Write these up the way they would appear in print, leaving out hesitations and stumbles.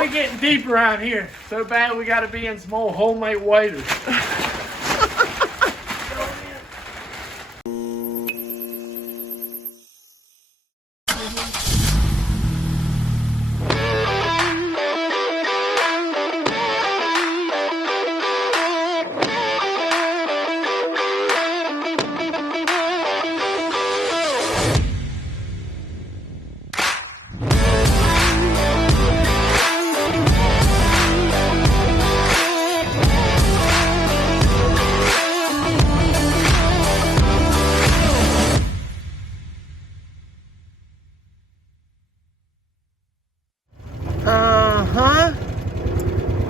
we getting deep around here. So bad we got to be in some old homemade waders.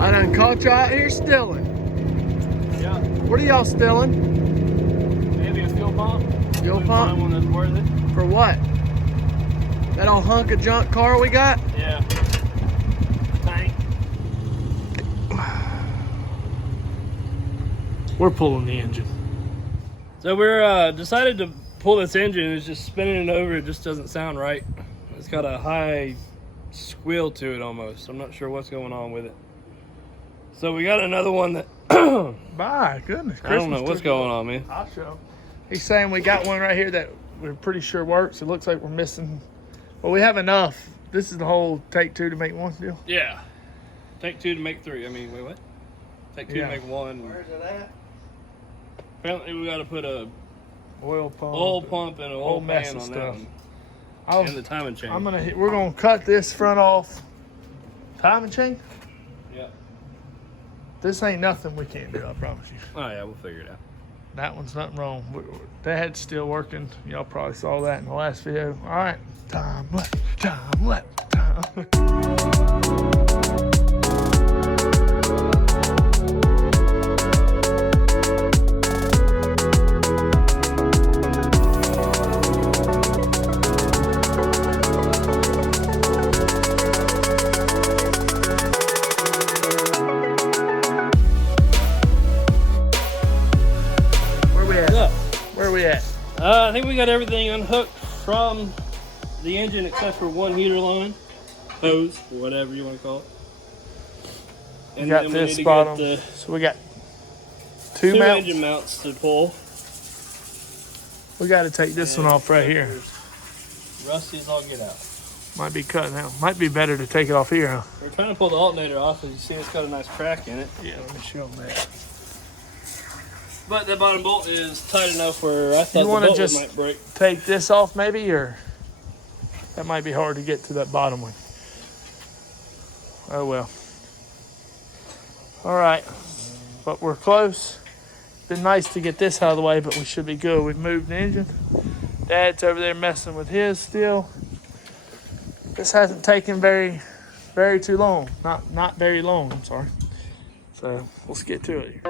I done caught you out here stealing. Yeah. What are y'all stealing? Maybe a fuel pump. Fuel Find pump? one that's worth it. For what? That old hunk of junk car we got? Yeah. Tank. We're pulling the engine. So we're decided to pull this engine. It's just spinning it over. It just doesn't sound right. It's got a high squeal to it almost. I'm not sure what's going on with it. So we got another one that My goodness. I don't know what's going on, man. I'll show. He's saying we got one right here that we're pretty sure works. It looks like we're missing. Well, we have enough. This is the whole take two to make one deal. Yeah. Take two to make three. I mean, wait, what? Take two to make one. Where's it at? Apparently we got to put a Oil pump and an whole oil mess pan of on stuff. that one. And the timing chain. We're gonna cut this front off. Timing chain? Yeah. This ain't nothing we can't do, I promise you. Oh yeah, we'll figure it out. That one's nothing wrong. Dad's still working. Y'all probably saw that in the last video. All right, time left, time left, time. Where we at? I think we got everything unhooked from the engine except for one heater line, hose, or whatever you want to call it. We got this bottom. So we got two mounts. Engine mounts to pull. We got to take this one off right here. Rusty's all get out. Might be cutting out. Might be better to take it off here, huh? We're trying to pull the alternator off, as you see it's got a nice crack in it. Yeah, let me show them that. But the bottom bolt is tight enough where I thought the bolt might break. Take this off maybe, or that might be hard to get to that bottom one. Oh well. All right, but we're close. Been nice to get this out of the way, but we should be good. We've moved the engine. Dad's over there messing with his still. This hasn't taken very too long. Not very long, I'm sorry. So let's get to it.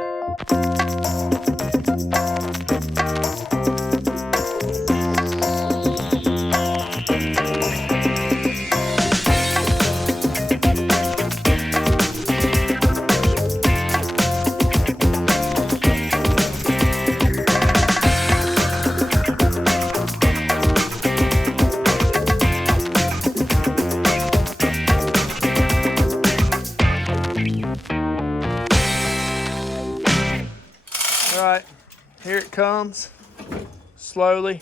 All right, here it comes, slowly.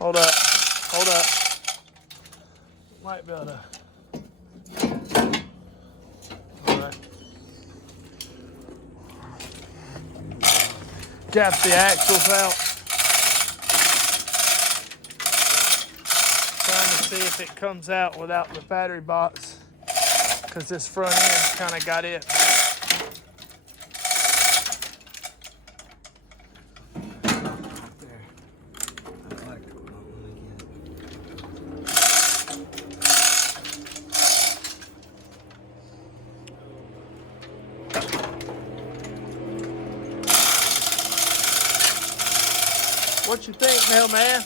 Hold up. Might be able to. All right. Gap the axles out. Trying to see if it comes out without the battery box, because this front end kind of got it. What you think, mailman?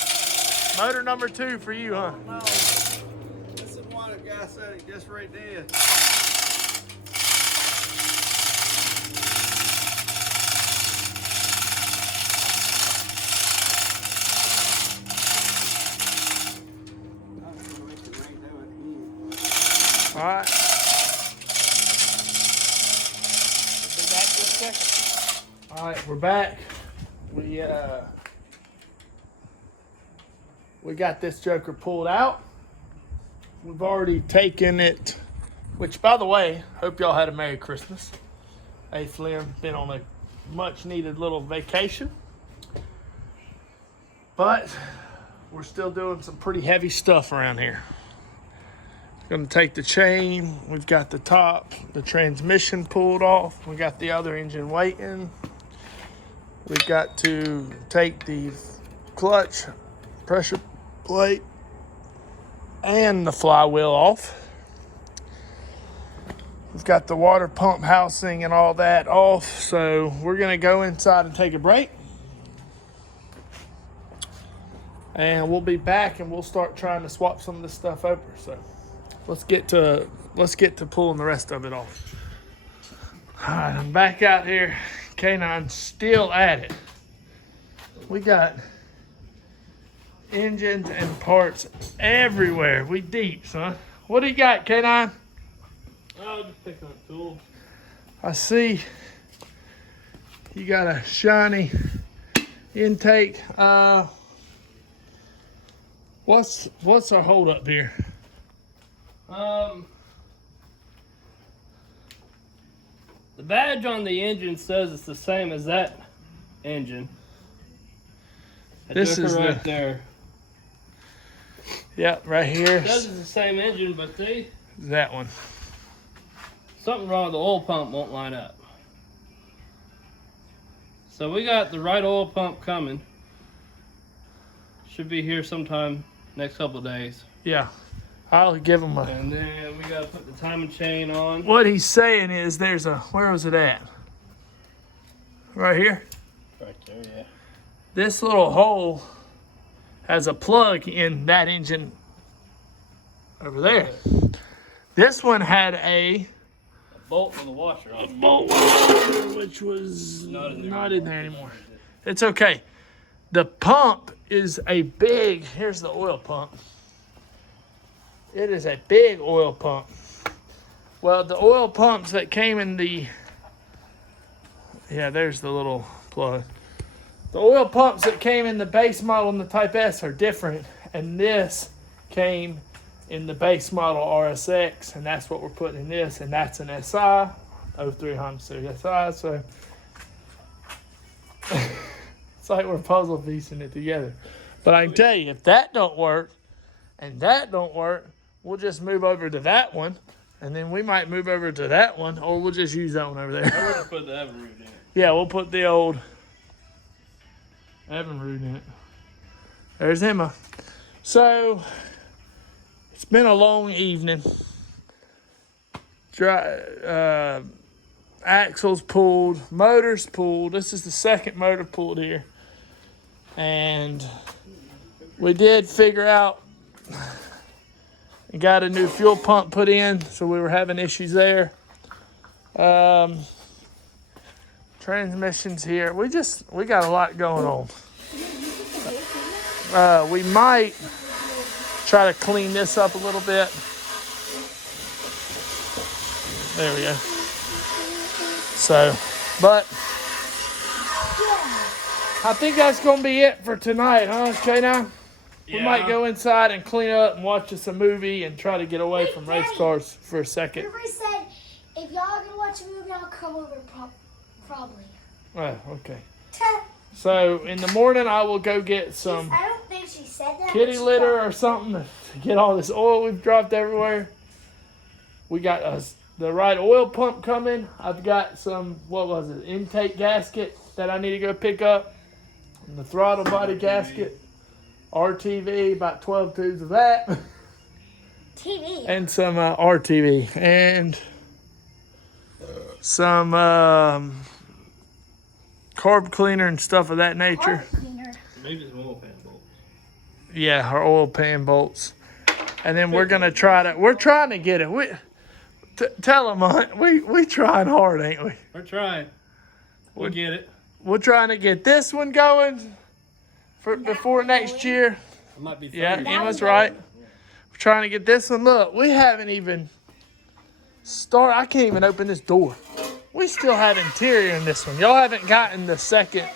Motor number 2 for you, huh? No, this is one a guy said he just right there. All right. We'll be back in a second. All right, we're back. We got this joker pulled out. We've already taken it, which, by the way, hope y'all had a Merry Christmas. Hey, Fleming, been on a much needed little vacation. But we're still doing some pretty heavy stuff around here. Gonna take the chain. We've got the top, the transmission pulled off. We got the other engine waiting. We've got to take the clutch, pressure plate, and the flywheel off. We've got the water pump housing and all that off. So we're gonna go inside and take a break. And we'll be back and we'll start trying to swap some of this stuff over. So let's get to pulling the rest of it off. All right, I'm back out here. K9's still at it. We got engines and parts everywhere. We deep, son. What do you got, K9? Oh, just picking up tools. I see you got a shiny intake. What's our hold up here? The badge on the engine says it's the same as that engine. This is right there. Yeah, right here. It says it's the same engine, but That one. something wrong with the oil pump won't line up. So we got the right oil pump coming. Should be here sometime next couple of days. Yeah, I'll give him a. And then we gotta put the timing chain on. What he's saying is there's a. Where was it at? Right here. Right there, yeah. This little hole has a plug in that engine over there. This one had a Bolt for the washer on. bolt washer, which was not in there anymore. It's okay. The pump is a big, here's the oil pump. It is a big oil pump. Well, the oil pumps that came in the, yeah, there's the little plug. The oil pumps that came in the base model and the Type S are different. And this came in the base model RSX, and that's what we're putting in this, and that's an SI, 03 Honda Civic SI, so it's like we're puzzle piecing it together. But I can tell you, if that don't work, and that don't work, we'll just move over to that one, and then we might move over to that one, or we'll just use that one over there. I would have put the Evinrude in it. Yeah, we'll put the old Evinrude in it. There's Emma. So, it's been a long evening. Axles pulled, motors pulled. This is the second motor pulled here. And we did figure out and got a new fuel pump put in, so we were having issues there. Transmissions here. We got a lot going on. We might try to clean this up a little bit. There we go. So, but I think that's gonna be it for tonight, huh, K9? Yeah. We might go inside and clean up and watch us a movie and try to get away from race cars for a second. River said, if y'all are gonna watch a movie, I'll come over probably. Oh, okay. So in the morning, I will go get some I don't think she said that. kitty but she litter thought- or something to get all this oil we've dropped everywhere. We got the right oil pump coming. I've got some, what was it, intake gasket that I need to go pick up. And the throttle body gasket. RTV, about 12 tubes of that. TV. And some RTV. And some carb cleaner and stuff of that nature. Carb cleaner. Maybe some oil pan bolts. Yeah, our oil pan bolts. And then we're trying to get it. Tell them, we trying hard, ain't we? We're trying. We'll get it. We're trying to get this one going before next year. It might be 30. Yeah, Emma's right. We're trying to get this one. Look, we haven't even start. I can't even open this door. We still have interior in this one. Y'all haven't gotten the second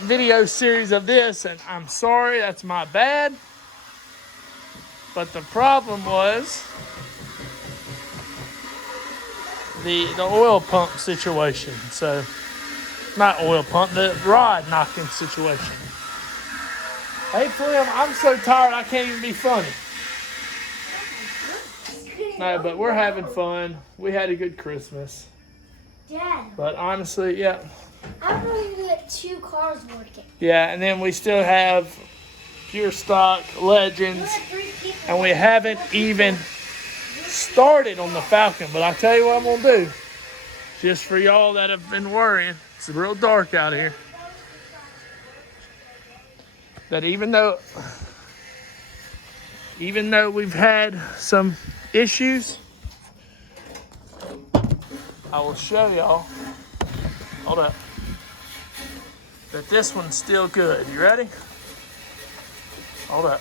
video series of this, and I'm sorry, that's my bad. But the problem was the oil pump situation. So, not oil pump, the rod knocking situation. Hey, Fleming, I'm so tired I can't even be funny. No, but we're having fun. We had a good Christmas. Dad, But honestly, yeah. I'm going to get 2 cars working. Yeah, and then we still have Pure Stock, Legends, and we haven't even started on the Falcon. But I'll tell you what I'm going to do. Just for y'all that have been worrying, it's real dark out here. That even though we've had some issues, I will show y'all. Hold up. That this one's still good. You ready? Hold up.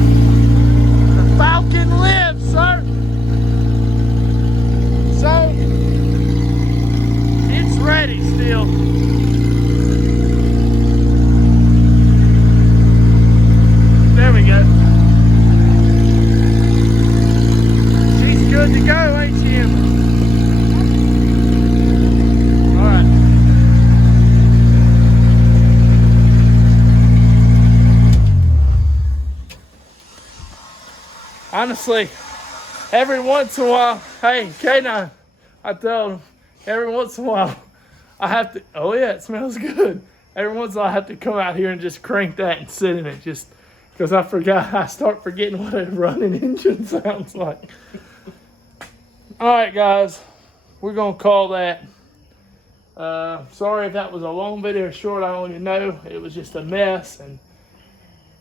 The Falcon lives, sir. So, it's ready still. There we go. She's good to go, ain't she, Emma? All right. Honestly, every once in a while, hey, K9, I tell him, every once in a while, I have to, oh yeah, it smells good. Every once in a while, I have to come out here and just crank that and sit in it just because I start forgetting what a running engine sounds like. All right, guys, we're going to call that. Sorry if that was a long video or short, I don't even know. It was just a mess and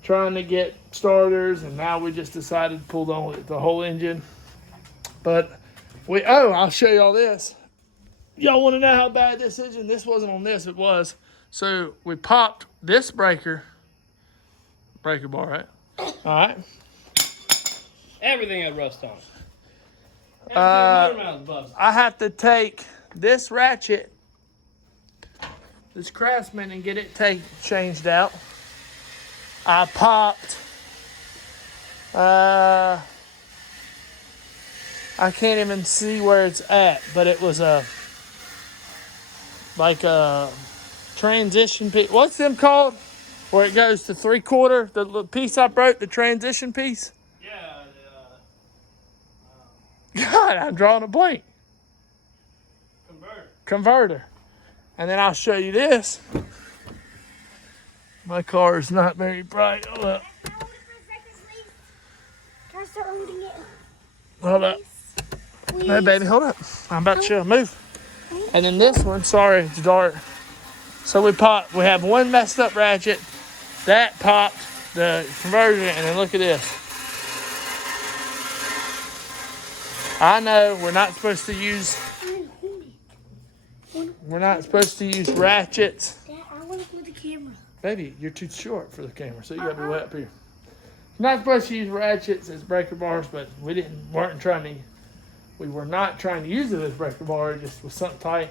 trying to get starters, and now we just decided to pull on with the whole engine. But I'll show y'all this. Y'all want to know how bad this is? And this wasn't on this, it was. So we popped this breaker bar, right? All right. Everything had rust on it. Everything motor mouth busted. I have to take this ratchet, this Craftsman, and get it changed out. I popped, I can't even see where it's at, but it was like a transition piece. What's them called? Where it goes to 3/4, the piece I broke, the transition piece? Yeah. God, I'm drawing a blank. Converter. And then I'll show you this. My car is not very bright. Hold up. Can I start holding it? Hold up. No, baby, hold up. I'm about to show. Move. And then this one, sorry, it's dark. So we have one messed up ratchet. That popped the conversion, and then look at this. I know we're not supposed to use ratchets. Dad, I want to hold the camera. Baby, you're too short for the camera, so you gotta be way up here. You're not supposed to use ratchets as breaker bars, but we were not trying to use it as breaker bar, it just was something tight.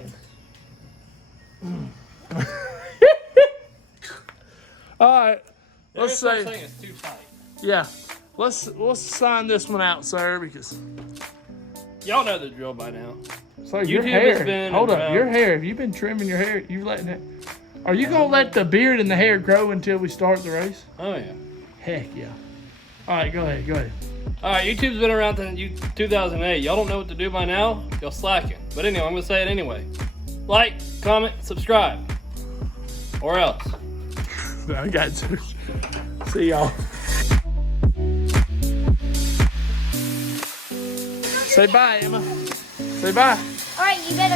All right, let's say it's too tight. yeah. We'll sign this one out, sir, because Y'all know the drill by now. so your YouTube has hair. been Hold up, about- your hair. Have you been trimming your hair? You letting it? Are you gonna let the beard and the hair grow until we start the race? Oh yeah. Heck yeah. All right, go ahead. All right, YouTube's been around since 2008. Y'all don't know what to do by now? Y'all slacking. But anyway, I'm gonna say it anyway. Like, comment, subscribe, or else. I got to. See y'all. Say bye, Emma. Say bye. All right, you better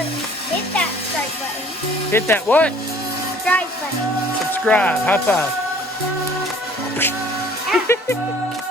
hit that strike button. Hit that what? Strike button. Subscribe. High five.